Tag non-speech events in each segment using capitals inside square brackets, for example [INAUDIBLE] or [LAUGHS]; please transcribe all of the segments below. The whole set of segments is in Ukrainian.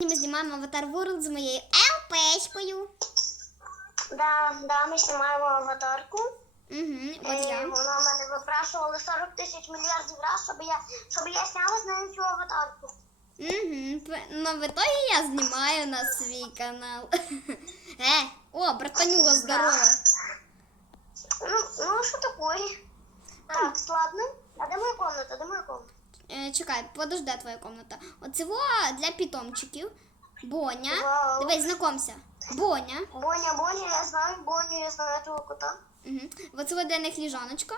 Ми знімаємо аватар World з моєю ЛПшкою. Да, да, ми знімаємо аватарку. Угу, от Е, я. Вона мене випрашувала 40 тисяч мільярдів разів, щоб я, щоб я зняла з нею цю аватарку. Угу. Ну, в итоге я знімаю на свій канал. [LAUGHS] Е, о, братанюга, здорово. Ну, ну що такое? Так, ладно. А де моя комната? Де моя комната? Е, чекай, подожди твоя комната. Оцево для питомчиків. Боня. Вау. Давай, знакомся. Боня. Боня, Боня, я знаю Боню, я знаю того кота. Угу. Оцево для них ліжаночка.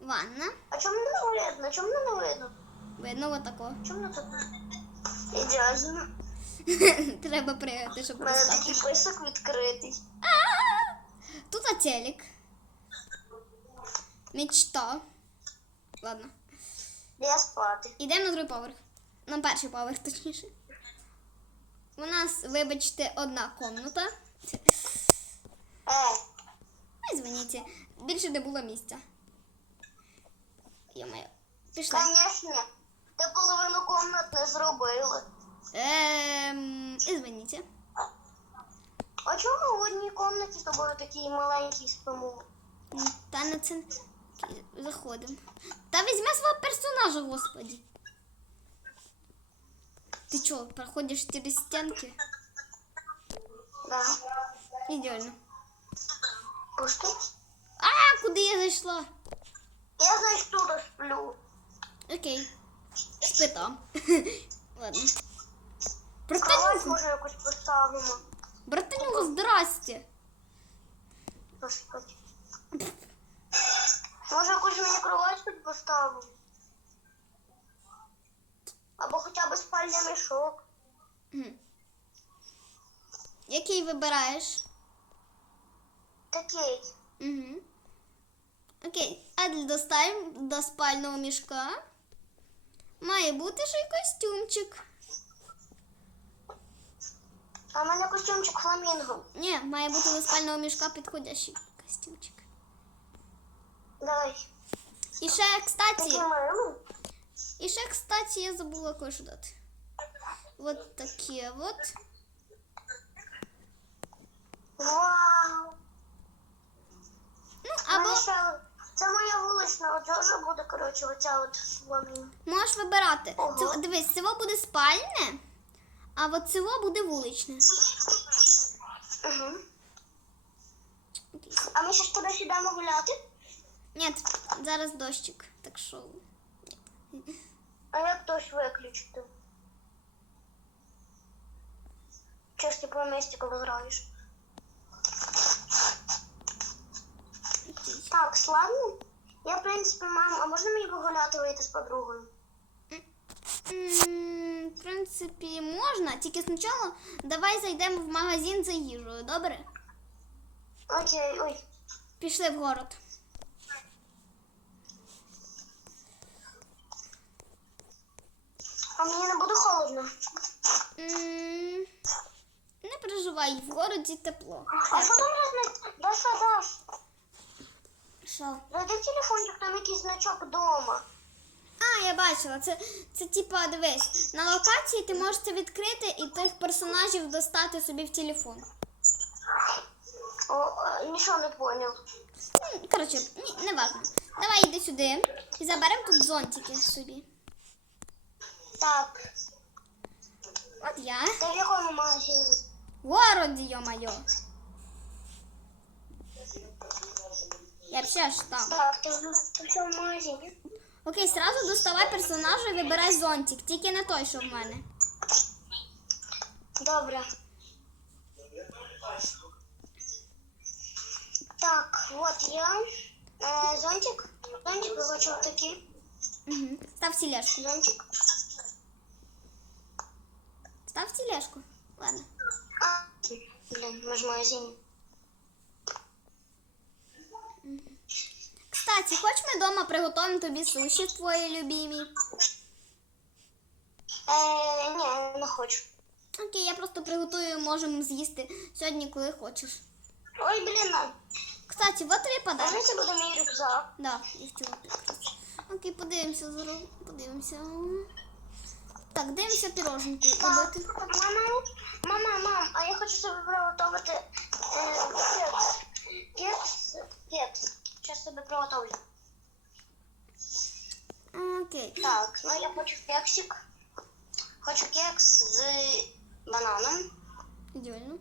Ванна. А чому не видно? Чому не видно? Видно отако. [LAUGHS] Чому тут? Ідеально. Треба пригати, щоб У мене такий писок відкритий. Тут телек. Мечта. Ладно. Де спати? Йдемо на другий поверх. На перший поверх, точніше. У нас, вибачте, одна комната. Е, Ай, звоніть. Більше не було місця. Йо-моє. Пішли. звісно. Ти половину комнат не зробила. Ем, і дзвоніть. А чому в одній комнаті з тобою такі маленькі спимо? Та на це заходимо. Та візьми свого персонажа, господі. Ти чого, проходиш через стінки? Да. Ідеально. Пусти. А, куди я зайшла? Я, значить, тут сплю. Окей. Спи там. [LAUGHS] Ладно. Братанюга, може, якось поставимо. братанюга, здрасте. Господи. [LAUGHS] Може, якусь мені кровать тут? Або хоча б спальний мішок. Який вибираєш? Такий. Угу. Окей, а для достаємо до спального мішка має бути ще й костюмчик. А в мене костюмчик фламінго. Ні, має бути до спального мішка підходящий костюмчик. Давай. І ще, кстати, і ще, кстати, я забула кое-що дати. Вот таке вот. Вау. Ну, Або... Це моя вулична одежа буде, коротше, оця от фламінго. можеш вибирати. Ого. Це, дивись, село буде спальне, а от село буде вуличне. Угу. А ми ще кудись йдемо гуляти? Ні, зараз дощик, так що. А як хтось виключити? Чи ж ти по граєш? Так, славно. Я, в принципі, мам, а можна мені погуляти вийти з подругою? М, В принципі, можна, тільки спочатку давай зайдемо в магазин за їжею, добре? Окей, ой. Пішли в город. А мені не буде холодно. М, Не переживай, в городі тепло. А що там за Даша, Даш? Що? Зайди в телефончик, там якийсь значок вдома. А, я бачила, це, це типа, дивись, на локації ти можеш це відкрити і тих персонажів достати собі в телефон. О, е, нічого не поняв. Ну, Коротше, ні, не важно. Давай йди сюди і заберемо тут зонтики собі. Так, От я. ти в якому магазині? В городі, йо-моє. Я все ж там. Так, ти в, ти в цьому магазині. Окей, сразу доставай персонажа і вибирай зонтик. Тільки не той, що в мене. Добре. Так, от я. Е, зонтик. Зонтик, я бачу такий. Угу. Став тележку. Зонтик. Став тележку. Ладно. Ми в магазині. Кстати, хоч ми вдома приготуємо тобі суші твої любимі. Е, ні, не хочу. Окей, я просто приготую, можемо з'їсти сьогодні, коли хочеш. Ой, блін, Кстати, вот тобі подарок. може це буде мій рюкзак? Да, я хотіла якраз. Окей, подивимося. Подивимося. Так, дивимося піроженку Так, робити. мама, мама, мам, а я хочу собі приготувати е, кекс. Кекс, кекс. Зараз собі приготовлю. Окей. Так, ну я хочу кексик. Хочу кекс з бананом. Ідеально.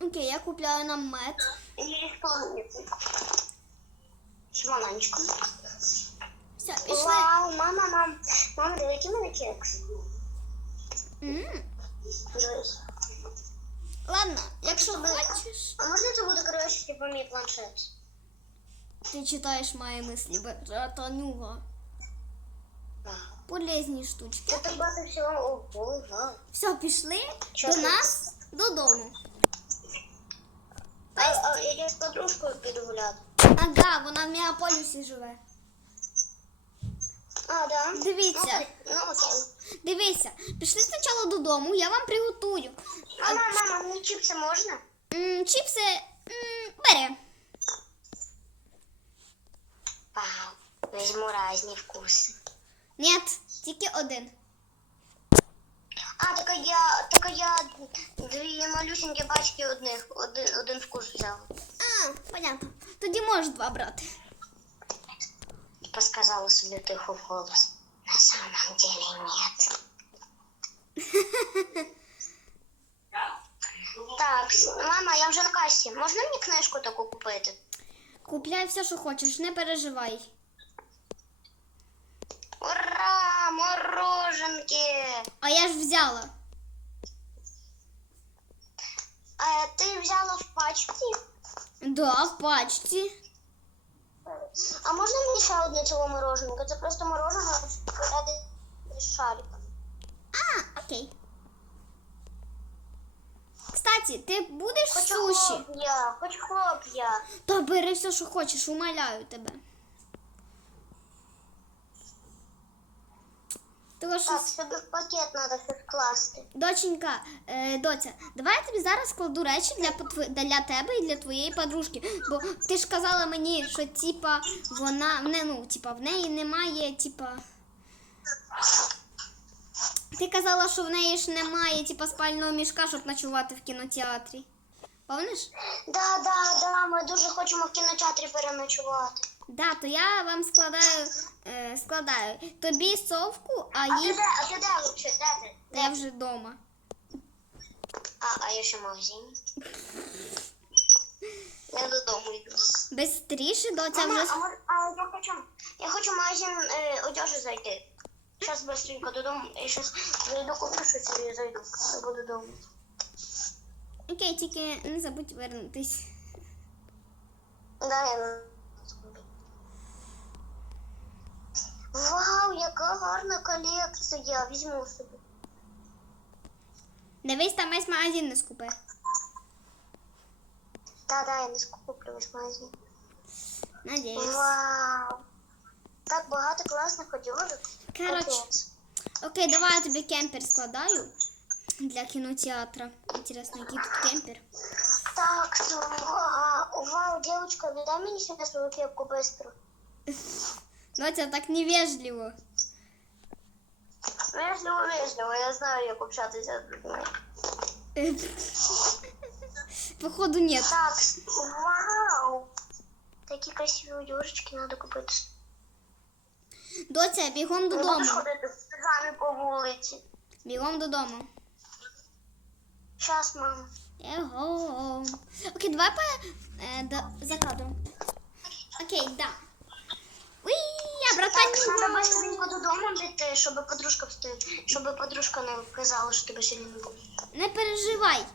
Окей, я купляю нам мед. І. З бананчиком. Все, пішли. Вау, мама, мам. Мама, диви, який мене кекс. М, Дивись. Ладно, якщо Тобі- хочеш, А можна це буде коротше, типу, мій планшет? ти читаєш мої мислі, братанюга. Полезні штучки. Я так багато всього. Ого, га. Все, пішли Що до нас додому. А, а я з подружкою піду гуляти. Ага, вона в мегаполісі живе. А, да? Дивіться. Ну, ну окей. Дивися, пішли спочатку додому, я вам приготую. А, Мама, мама, мені чіпси можна? м, чіпси м, бери. Вау, візьму різні вкуси. Ні, тільки один. А, так я, так я дві малюсенькі пачки одних, один, один вкус взяла. А, понятно. Тоді можеш два брати. Типа сказала собі тихо в голос. На самом деле нет. Так, мама, я вже на касі. Можна мені книжку таку купити? Купляй все, що хочеш, не переживай. Ура! Мороженки! А я ж взяла. А ти взяла в пачці? Да, в пачці. А можна мені ще одне цього мороженка? Це просто мороженое з шариком. А, окей. Кстати, ти будеш Хоч суші? хлоп'я, хоч хлоп'я. Та бери все, що хочеш, умоляю тебе. Того що, Так, собі в пакет треба все скласти. доченька, е, доця, давай я тобі зараз складу речі для, для тебе і для твоєї подружки. Бо ти ж казала мені, що типа вона не, ну, типа, в неї немає, типа. Ти казала, що в неї ж немає, типа, спального мішка, щоб ночувати в кінотеатрі. Помниш? Да, да, да, ми дуже хочемо в кінотеатрі переночувати. Да, то я вам складаю, е, складаю тобі совку, а А ти їй. де, а ти де вообще? Де ти? Та я вже вдома. А, а я ще в магазині. Я додому йду. Бистріше, доця Мама, вже. а, мож- а я хочу, я хочу в магазин е, одежі зайти. Зараз быстренько додому. Я зараз зайду куплю щось і зайду. Я буду додому. Окей, тільки не забудь вернутись. Да, я... Вау, яка гарна колекція. Візьму собі. Дивись, там весь магазин не скупи. Да, да, я не скуплю весь магазин. Надіюсь. Вау. Так багато класних одежок. Коротше, окей, давай я тобі кемпер складаю для кінотеатра. Інтересно, який тут кемпер? Так, ну, вау, вау, девочка, ну дай мені сюди свою кепку быстро. Доця, так невежливо. Вежливо, вежливо, я знаю, як общатися з людьми. Походу, ні. Так, вау. Такі красиві одежечки треба купити. Доця, бігом Не будеш додому. ходити в по вулиці. Бігом додому. Щас, мама. Его. Окей, давай по е, до, за кадром. Окей, да. Уй, я Так, треба быстренько додому дійти, щоб подружка встиг, щоб подружка не казала, що тебе сьогодні не було. Не переживай.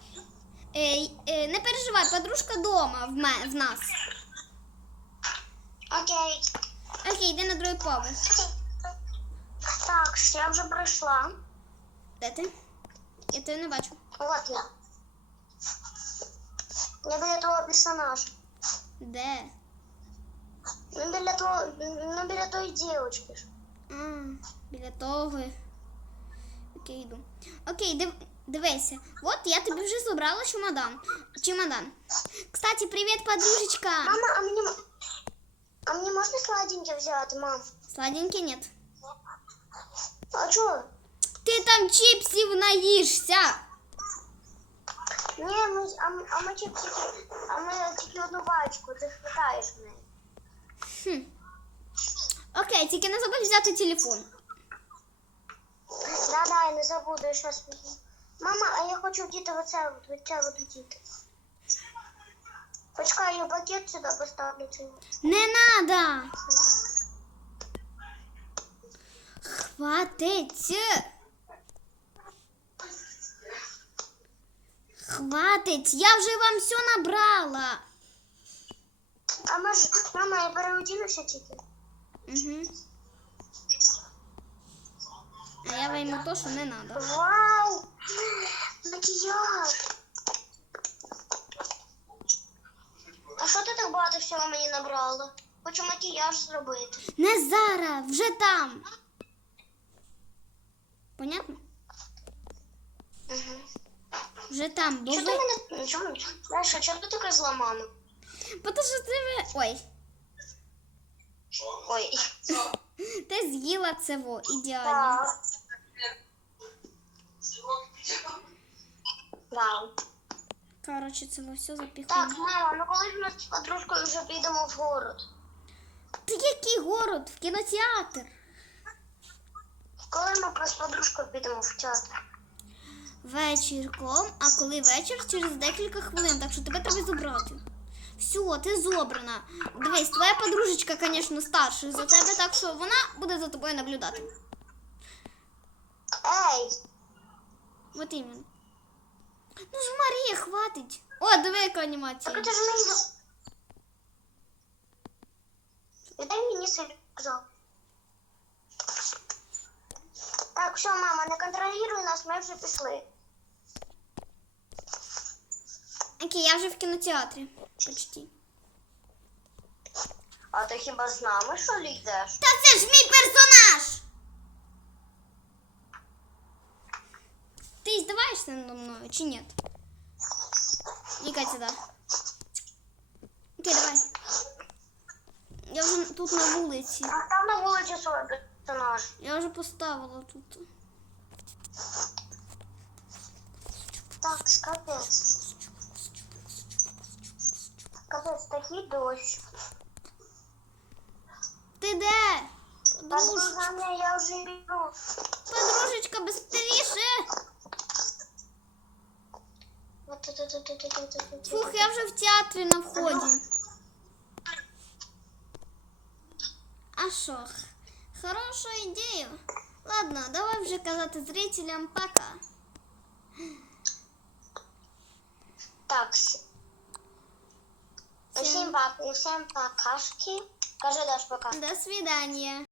Е, е, не переживай, подружка дома в, ме, в нас. Окей. Окей, йди на другий поверх. Так, я вже прийшла. Де ти? Я тебе не бачу. От я. Я біля того персонажа. Де? Ну, біля того, ну, біля тої дівчинки. ж. А, біля того. Окей, йду. Окей, див, дивися. От я тобі вже забрала чемодан. Чемодан. Кстати, привіт, подружечка. Мама, а мені, м- а мені можна сладеньке взяти, мам? Сладенький нет. А чого? Ти там чіпсів наїшся. Ні, ми, а, ми- а ми тільки, а ми тільки одну пачку, ти хватаєш в неї. Хм. Окей, тільки не забудь взяти телефон. Да, да, я не забуду, я щас візьму. Мама, а я хочу вдіти оце, от, оце от вдіти. Почекай, я пакет сюди поставлю цей. Не надо. Хватить. Хватить. Я вже вам все набрала. А може, мама, я переодінуся тільки. Угу. А я вийму то, що не надо. Вау! Макіяж! А що ти так багато всього мені набрала? Хочу макіяж зробити. Не зараз, вже там. Понятно? Вже там, бо Що ти мене... Чому? Знаєш, а чого ти така зла, мама? Потому що ти ви... Ой, Ой. [LAUGHS] ти з'їла це во, ідеально. Так. Вау. Коротше, це во все запіхнуло. Так, мама, ну коли ж ми з подружкою вже підемо в город? Ти який город? В кінотеатр. Коли ми з подружкою підемо в театр? Вечірком, а коли вечір, через декілька хвилин, так що тебе треба забрати. Все, ти зобрана. Дивись, твоя подружечка, звісно, старша за тебе, так що вона буде за тобою наблюдати. Ей! От іменно. Ну ж, Марія, хватить. О, диви, яка анімація. Так ти ж мені... Віддай мені свій. Так, все, мама, не контролюй нас, ми вже пішли. Окей, я вже в кінотеатрі. Почти. А ти хіба з нами що ли йдеш? Та це ж мій персонаж! Ти здаваєшся надо мною чи ні? Іка сюди. Окей, давай. Я вже тут на вулиці. А там на вулиці свій персонаж. Я вже поставила тут. Так, капець. Капець, такий дощ. Ти де? Подружечка, Подружка, я вже йду. подружечка, быстріше! Фух, я вже в театрі на вході. А що? х- Хороша ідея. Ладно, давай вже казати зрителям пока. Так. Усім пока, усім покашки. Кажи Даш пока. До свидания.